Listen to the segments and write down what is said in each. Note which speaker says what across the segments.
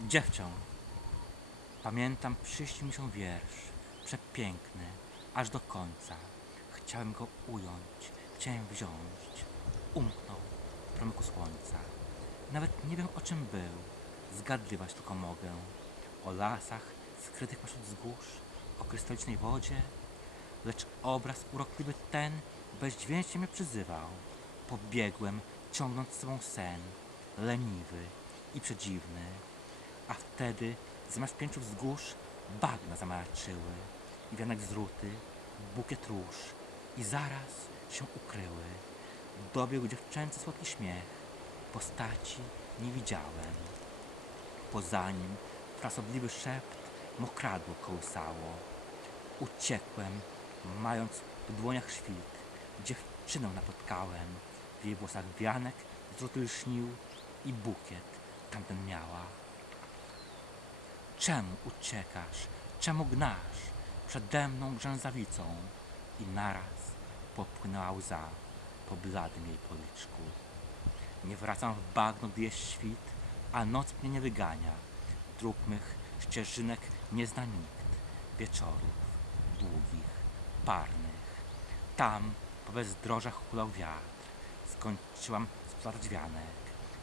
Speaker 1: Dziewczę, pamiętam przyśnił mi się wiersz, przepiękny, aż do końca. Chciałem go ująć, chciałem wziąć. Umknął w promyku słońca. Nawet nie wiem o czym był, zgadywać tylko mogę. O lasach skrytych pośród wzgórz, o krystalicznej wodzie. Lecz obraz urokliwy ten bezdźwięcznie mnie przyzywał. Pobiegłem, ciągnąc z sobą sen, leniwy i przedziwny. A wtedy zamiast pięciu wzgórz bagna zamajaczyły i wianek zruty, bukiet róż i zaraz się ukryły. Dobiegł dziewczęcy słodki śmiech, postaci nie widziałem. Poza nim frasobliwy szept mokradło kołysało. Uciekłem, mając w dłoniach świt. Dziewczynę napotkałem, w jej włosach wianek złoty lśnił i bukiet tamten miała. Czemu uciekasz? Czemu gnasz? Przede mną grzęzawicą i naraz popłynęła łza po bladym jej policzku. Nie wracam w bagno, gdy jest świt, a noc mnie nie wygania. Dróg mych ścieżynek nie zna nikt. Wieczorów długich, parnych. Tam po bezdrożach hulał wiatr. Skończyłam splatać wianek.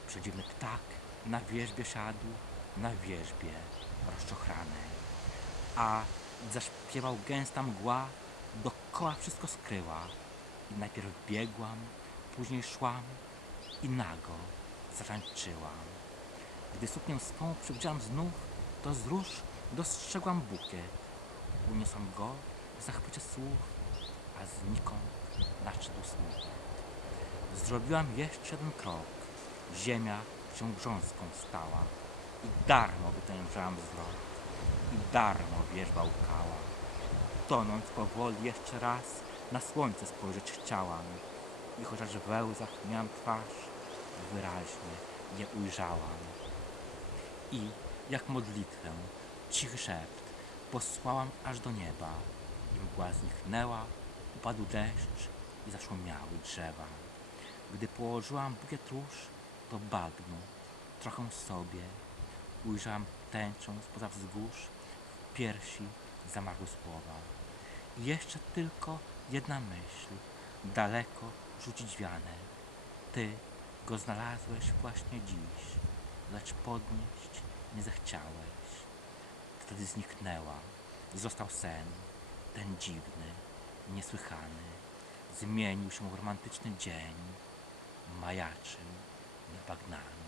Speaker 1: Przedziwny ptak na wierzbie siadł, na wierzbie rozczochranej. A gdy zaśpiewał gęsta mgła, dokoła wszystko skryła. I najpierw biegłam, później szłam i nago zatańczyłam. Gdy suknię swą przywdziałam znów, to z róż dostrzegłam bukiet. Uniosłam go w zachwycie słów, a znikąd nadszedł smut. Zrobiłam jeszcze jeden krok. Ziemia się grząską stała. I darmo wytężałam wzrok. I darmo wierzba łkała. Tonąc powoli jeszcze raz, na słońce spojrzeć chciałam. I chociaż w wełzach miałam twarz, wyraźnie je ujrzałam. I jak modlitwę, cichy szept, posłałam aż do nieba. I mgła zniknęła, upadł deszcz i zaszumiały drzewa. Gdy położyłam bukiet róż, to bagno, trochę sobie, ujrzałam tęczą spoza wzgórz, w piersi zamarły słowa. I jeszcze tylko jedna myśl, daleko rzucić wianek. Ty go znalazłeś właśnie dziś, lecz podnieść nie zechciałeś. Wtedy zniknęła, został sen, ten dziwny, niesłychany. Zmienił się w romantyczny dzień, majaczył niebagnany.